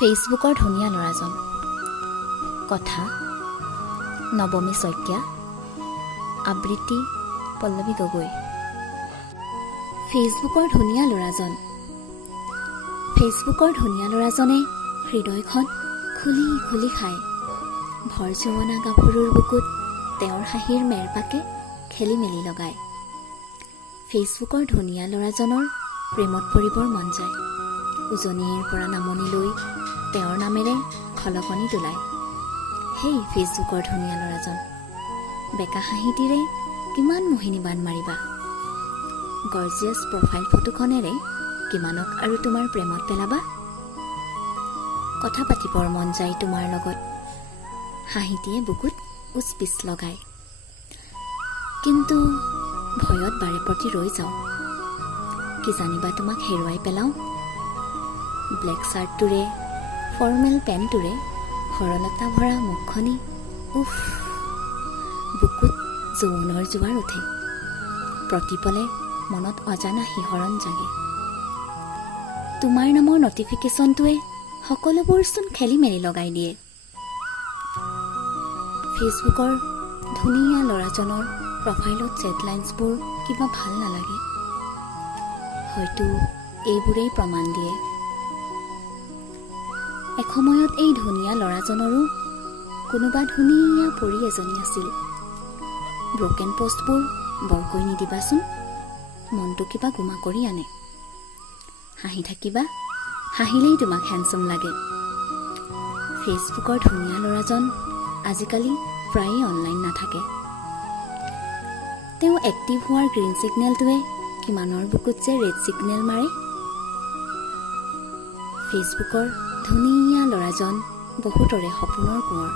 ফেচবুকৰ ধুনীয়া ল'ৰাজন। কথা নৱমী শইকীয়া, আবৃত্তি পল্লৱী গগৈ। ফেচবুকৰ ধুনীয়া ল'ৰাজন। ফেচবুকৰ ধুনীয়া ল'ৰাজনে হৃদয়খন খুলি খুলি খায়। ভৰ যৌৱনা গাভৰুৰ বুকুত তেওঁৰ হাঁহিৰ মেৰপাকে খেলি মেলি লগায়। ফেচবুকৰ ধুনীয়া ল'ৰাজনৰ প্ৰেমত পৰিবৰ মন যায়। উজনিৰ পৰা নামনি লৈ তেওঁৰ নামেৰে খলকনি তোলায়। সেই ফেচবুকৰ ধুনীয়া ল'ৰাজন, বেকা হাঁহিটিৰে কিমান মোহিনী বান মাৰিবা। গৰ্জিয়াছ প্ৰফাইল ফটোখনেৰে কিমানক আৰু তোমাৰ প্ৰেমত পেলাবা। কথা পাতিবৰ মন যায় তোমাৰ লগত, হাঁহিটিয়ে বুকুত উচ পিচ লগায়। কিন্তু ভয়ত বাৰে প্ৰতি ৰৈ যাওঁ, কি জানিবা তোমাক হেৰুৱাই পেলাওঁ। ব্লেক চাৰ্টটোৰে ফৰ্মেল পেণ্টটোৰে সৰলতা ভৰা মুখখনি, উফ, বুকুত যৌৱনৰ জোৱাৰ উঠে। প্ৰতিপলে মনত অজানা শিহৰণ জাগে। তোমাৰ নামৰ নটিফিকেশ্যনটোৱে সকলোবোৰচোন খেলি মেলি লগাই দিয়ে। ফেচবুকৰ ধুনীয়া ল'ৰাজনৰ প্ৰফাইলত চেটলাইন্সবোৰ কিবা ভাল নালাগে। হয়তো এইবোৰেই প্ৰমাণ দিয়ে এসময়ত এই ধুনীয়া ল'ৰাজনৰো কোনোবা ধুনীয়া পৰী এজনী আছিল। ব্ৰকেন পোষ্টবোৰ বৰকৈ নিদিবাচোন, মনটো কিবা গোমা কৰি আনে। হাঁহি থাকিবা, হাঁহিলেই তোমাক হেণ্ডচম লাগে। ফেচবুকৰ ধুনীয়া ল'ৰাজন আজিকালি প্ৰায়ে অনলাইন নাথাকে। তেওঁ এক্টিভ হোৱাৰ গ্ৰীণ ছিগনেলটোৱে কিমানৰ বুকুত যে ৰেড ছিগনেল মাৰে। ফেচবুকৰ ধুনীয়া ল'ৰাজন বহুতৰে সপোনৰ কোঁৱৰ।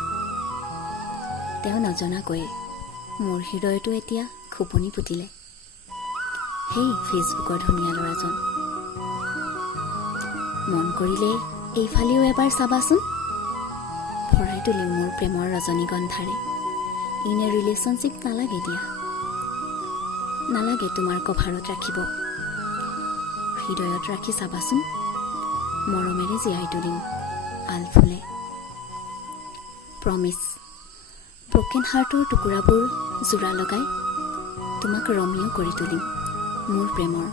তেওঁ নজনাকৈয়ে মোৰ হৃদয়টো এতিয়া খোপনি পুতিলে। সেই ফেচবুকৰ ধুনীয়া ল'ৰাজন, মন কৰিলে এইফালেও এবাৰ চাবাচোন। ভৰাই তুলিম মোৰ প্ৰেমৰ ৰজনীগন্ধাৰে। ইনে ৰিলেশ্যনশ্বিপ নালাগে দিয়া, নালাগে তোমাৰ কভাৰত ৰাখিব। হৃদয়ত ৰাখি চাবাচোন, মৰমেৰে জীয়াই তুলিম আলফুলে। প্ৰমিছ, ব্ৰকেন হাৰ্টৰ টুকুৰাবোৰ জোৰা লগাই তোমাক ৰমিও কৰি তুলিম মোৰ প্ৰেমৰ।